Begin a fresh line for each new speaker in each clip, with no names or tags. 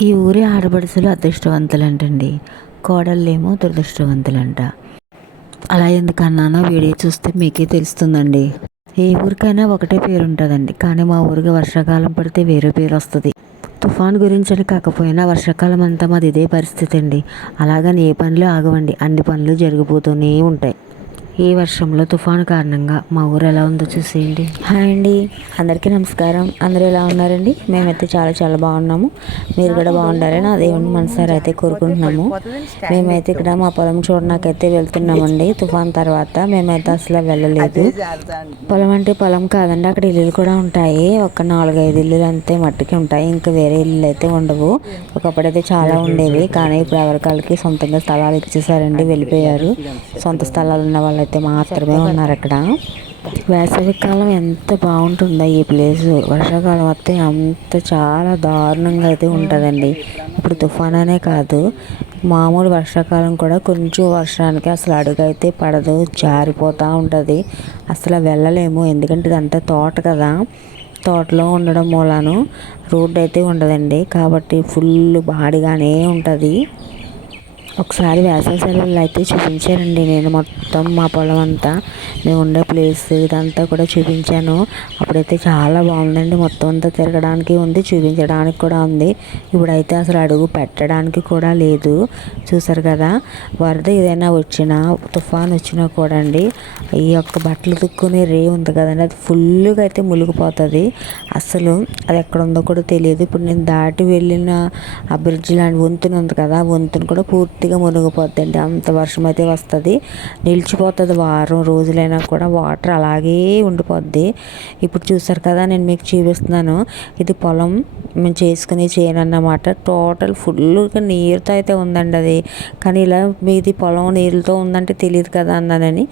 ఈ ఊరి ఆడపడుసులు అదృష్టవంతులంటండి. కోడళ్ళేమో దురదృష్టవంతులంట. అలా ఎందుకన్నానో వీడియో చూస్తే మీకే తెలుస్తుందండి. ఏ ఊరికైనా ఒకటే పేరు ఉంటుందండి కానీ మా ఊరికి వర్షాకాలం పడితే వేరే పేరు వస్తుంది తుఫాన్ గురించి అని కాకపోయినా వర్షాకాలం అంతా మాది ఇదే పరిస్థితి అండి అలాగని ఏ పనులు ఆగవండి. అన్ని పనులు జరిగిపోతూనే ఉంటాయి. ఈ వర్షంలో తుఫాను కారణంగా మా ఊరు ఎలా ఉందో చూసేయండి. హాయ్ అండి. అందరికీ నమస్కారం. అందరూ ఎలా ఉన్నారండి? మేమైతే చాలా చాలా బాగున్నాము. మీరు కూడా బాగుండాలని ఆ దేవుని మనసారి అయితే కోరుకుంటున్నాము. మేమైతే ఇక్కడ మా పొలం చూడడానికైతే వెళ్తున్నామండి. తుఫాన్ తర్వాత మేమైతే అసలు వెళ్ళలేదు. పొలం అంటే పొలం కాదండి. అక్కడ ఇల్లులు కూడా ఉంటాయి. ఒక నాలుగైదు ఇల్లులు అంతే మట్టికి ఉంటాయి. ఇంకా వేరే ఇల్లు అయితే ఉండవు. ఒకప్పుడైతే చాలా ఉండేవి. కానీ ఇప్పుడు ఎవరికాళ్ళకి సొంతంగా స్థలాలు ఇచ్చేసారండి. వెళ్ళిపోయారు. సొంత స్థలాలు ఉన్న వాళ్ళు అయితే మాత్రమే ఉన్నారు అక్కడ వేసవికాలం ఎంత బాగుంటుందో ఈ ప్లేస్. వర్షాకాలం వస్తే అంత చాలా దారుణంగా అయితే ఉంటుందండి. ఇప్పుడు తుఫాన్ అనే కాదు మామూలు వర్షాకాలం కూడా కొంచెం వర్షానికి అసలు అడుగు అయితే పడదు జారిపోతూ ఉంటుంది. అసలు వెళ్ళలేము ఎందుకంటే ఇదంతా తోట కదా. తోటలో ఉండడం మూలాను రోడ్డు అయితే ఉండదండి. కాబట్టి ఫుల్ బాడిగానే ఉంటుంది. ఒకసారి వేసవి సెలవులు అయితే చూపించానండి. నేను మొత్తం మా పొలం అంతా మేము ఉండే ప్లేస్ ఇదంతా కూడా చూపించాను. అప్పుడైతే చాలా బాగుందండి. మొత్తం అంతా తిరగడానికి ఉంది చూపించడానికి కూడా ఉంది. ఇప్పుడైతే అసలు అడుగు పెట్టడానికి కూడా లేదు. చూసారు కదా? వరద ఏదైనా వచ్చినా తుఫాన్ వచ్చినా కూడా అండి ఈ యొక్క బట్టలు తుక్కునే రే ఉంది కదండి. అది ఫుల్గా అయితే మునిగిపోతుంది. అసలు అది ఎక్కడ ఉందో కూడా తెలియదు. ఇప్పుడు నేను దాటి వెళ్ళిన ఆ బ్రిడ్జ్ లాంటి వంతున ఉంది కదా వంతును కూడా పూర్తి పూర్తిగా మునిగిపోద్దండి. అంత వర్షం అయితే వస్తుంది. నిలిచిపోతుంది వారం రోజులైనా కూడా వాటర్ అలాగే ఉండిపోద్ది. ఇప్పుడు చూసారు కదా నేను మీకు చూపిస్తున్నాను. ఇది పొలం మేము చేసుకుని చేయను అన్నమాట. టోటల్ ఫుల్గా నీరుతో అయితే ఉందండి అది. కానీ ఇలా మీది పొలం నీళ్ళతో ఉందంటే తెలియదు కదా అన్నానని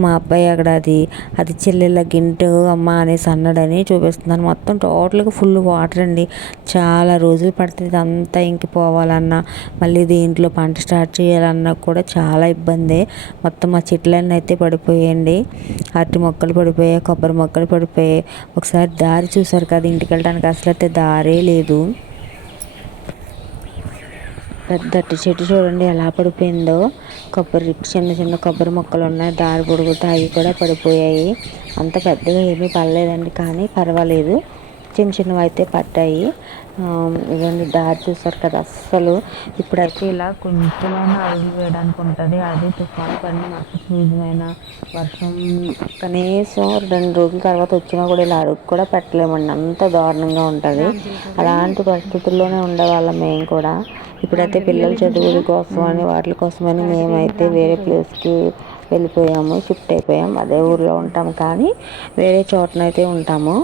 మా అబ్బాయి అక్కడ అది అది చెల్లెళ్ళ గింటు అమ్మ అనేసి అన్నాడని చూపిస్తున్నాను. మొత్తం టోటల్గా ఫుల్ వాటర్ అండి. చాలా రోజులు పడుతుంది అంతా ఇంకిపోవాలన్నా. మళ్ళీ దీంట్లో పంట స్టార్ట్ చేయాలన్నా కూడా చాలా ఇబ్బంది. మొత్తం ఆ చెట్లన్నీ అయితే పడిపోయాయండి అరటి మొక్కలు పడిపోయాయి కొబ్బరి మొక్కలు పడిపోయాయి. ఒకసారి దారి చూసారు కదా ఇంటికి వెళ్ళడానికి అసలు అయితే దారే లేదు. పెద్ద అట్టి చెట్టు చూడండి ఎలా పడిపోయిందో. కొబ్బరి చిన్న చిన్న కొబ్బరి మొక్కలు ఉన్నాయి. దారి పొడుగుతా అవి కూడా పడిపోయాయి. అంత పెద్దగా ఏమీ పడలేదండి కానీ పర్వాలేదు. చిన్న చిన్నవి అయితే పడ్డాయి. ఇవన్నీ దారి చూసారు కదా అస్సలు. ఇప్పుడైతే ఇలా కొంచెమైనా అడుగు వేయడానికి ఉంటుంది. అది తుఫాను పడిన మస్తు సీజమైన వర్షం కనీసం రెండు రోజుల తర్వాత వచ్చినా కూడా ఇలా అడుగు కూడా పెట్టలేమండి. అంత దారుణంగా ఉంటుంది. అలాంటి పరిస్థితుల్లోనే ఉండేవాళ్ళం మేము కూడా. ఇప్పుడైతే పిల్లల చదువుల కోసం అని వాటి కోసమని మేమైతే వేరే ప్లేస్కి వెళ్ళిపోయాము షిఫ్ట్ అయిపోయాం. అదే ఊర్లో ఉంటాము కానీ వేరే చోటనైతే ఉంటాము.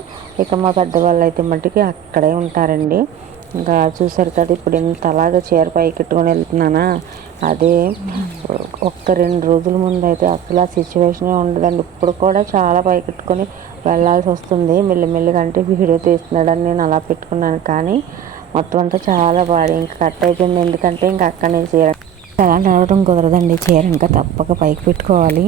ఇక మా పెద్దవాళ్ళు అయితే మట్టుకి అక్కడే ఉంటారండి. ఇంకా చూసారు కదా ఇప్పుడు ఇంత అలాగా చీర పైకెట్టుకొని వెళ్తున్నానా? అదే ఒక్క రెండు రోజుల ముందు అయితే అసలు ఆ సిచ్యువేషనే ఉండదండి. ఇప్పుడు కూడా చాలా పైకెట్టుకొని వెళ్ళాల్సి వస్తుంది. మెల్లిమెల్లిగా అంటే వీడియో తీస్తున్నాడని నేను అలా పెట్టుకున్నాను. కానీ మొత్తం అంతా చాలా బాడీ ఇంకా కట్ అయిపోయింది. ఎందుకంటే ఇంకా అక్కడి నుంచి అలా నడవడం కుదరదండి చీర ఇంకా తప్పక పైకి పెట్టుకోవాలి.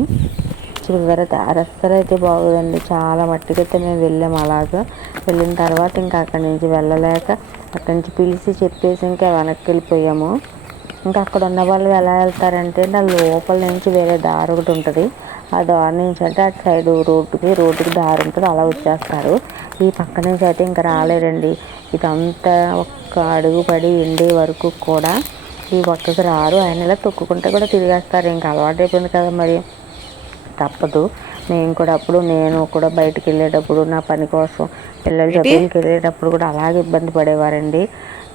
చూడగారు దారస్సలు అయితే బాగోదండి చాలా మట్టికైతే మేము వెళ్ళాము అలాగా. వెళ్ళిన తర్వాత ఇంకా అక్కడి నుంచి వెళ్ళలేక అక్కడి నుంచి పిలిచి చెప్పేసి ఇంకా వెనక్కి వెళ్ళిపోయాము. ఇంకా అక్కడ ఉన్న వాళ్ళు ఎలా వెళ్తారంటే నా లోపల నుంచి వేరే దారి ఒకటి ఉంటుంది. ఆ దారి నుంచి అంటే అటు సైడ్ రోడ్డుకి రోడ్డుకి దారి ఉంటుంది అలా వచ్చేస్తారు. ఈ పక్క నుంచి అయితే ఇంకా రాలేరండి ఇదంతా ఒక్క అడుగు పడి ఎండే వరకు కూడా ఈ పక్కకు రారు ఆయన ఇలా తొక్కుకుంటే కూడా తిరిగేస్తారు. ఇంకా అలవాటు అయిపోయింది కదా మరి. తప్పదు. నేను కూడా అప్పుడు నేను కూడా బయటకు వెళ్ళేటప్పుడు నా పని కోసం పిల్లలు చదువుకి వెళ్ళేటప్పుడు కూడా అలాగే ఇబ్బంది పడేవారండి.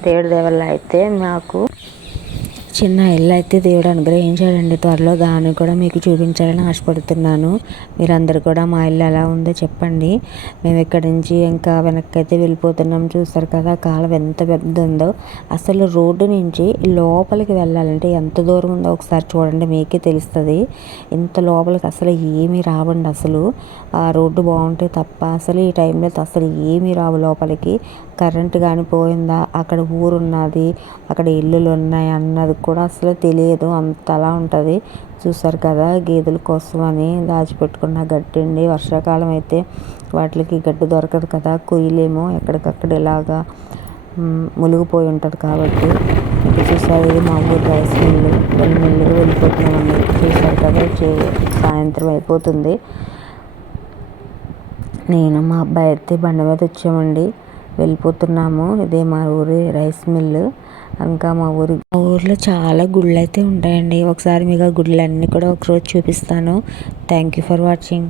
దేవుడి దేవల్ల అయితే మాకు చిన్న ఇల్లు అయితే దేవుడు అనుగ్రహించాడండి. త్వరలో దాన్ని కూడా మీకు చూపించాలని ఆశపడుతున్నాను. మీరందరూ కూడా మా ఇల్లు ఎలా ఉందో చెప్పండి. మేము ఇక్కడి నుంచి ఇంకా వెనక్కి అయితే వెళ్ళిపోతున్నాం. చూస్తారు కదా కాలం ఎంత పెద్ద ఉందో అసలు రోడ్డు నుంచి లోపలికి వెళ్ళాలంటే ఎంత దూరం ఉందో ఒకసారి చూడండి మీకే తెలుస్తుంది. ఇంత లోపలికి అసలు ఏమీ రావండి అసలు. ఆ రోడ్డు బాగుంటే తప్ప అసలు ఈ టైంలో అసలు ఏమీ రావు లోపలికి. కరెంట్ కానీ పోయిందా? అక్కడ ఊరు ఉన్నది అక్కడ ఇల్లులు ఉన్నాయి అన్నది కూడా అసలు తెలియదు. అంతలా ఉంటుంది. చూసారు కదా గేదెల కోసం అని దాచిపెట్టుకున్న గడ్డి అండి వర్షాకాలం అయితే వాటికి గడ్డి దొరకదు కదా. కొయ్యలేమో ఎక్కడికక్కడ ఇలాగా ములిగిపోయి మునిగిపోయి ఉంటుంది కాబట్టి. ఇది చూసారు ఇది మా ఊరు రైస్ మిల్లు. వెళ్ళి వెళ్ళిపోతున్నామండి చూసారు కదా చే- సాయంత్రం అయిపోతుంది. నేను మా అబ్బాయి అయితే బండి మీద వచ్చామండి. వెళ్ళిపోతున్నాము. ఇదే మా ఊరి రైస్ మిల్లు ఇంకా మా ఊరి మా ఊర్లో చాలా గుళ్ళు అయితే ఉంటాయండి. ఒకసారి మీకు ఆ గుళ్ళన్నీ కూడా ఒకరోజు చూపిస్తాను. Thank you for watching.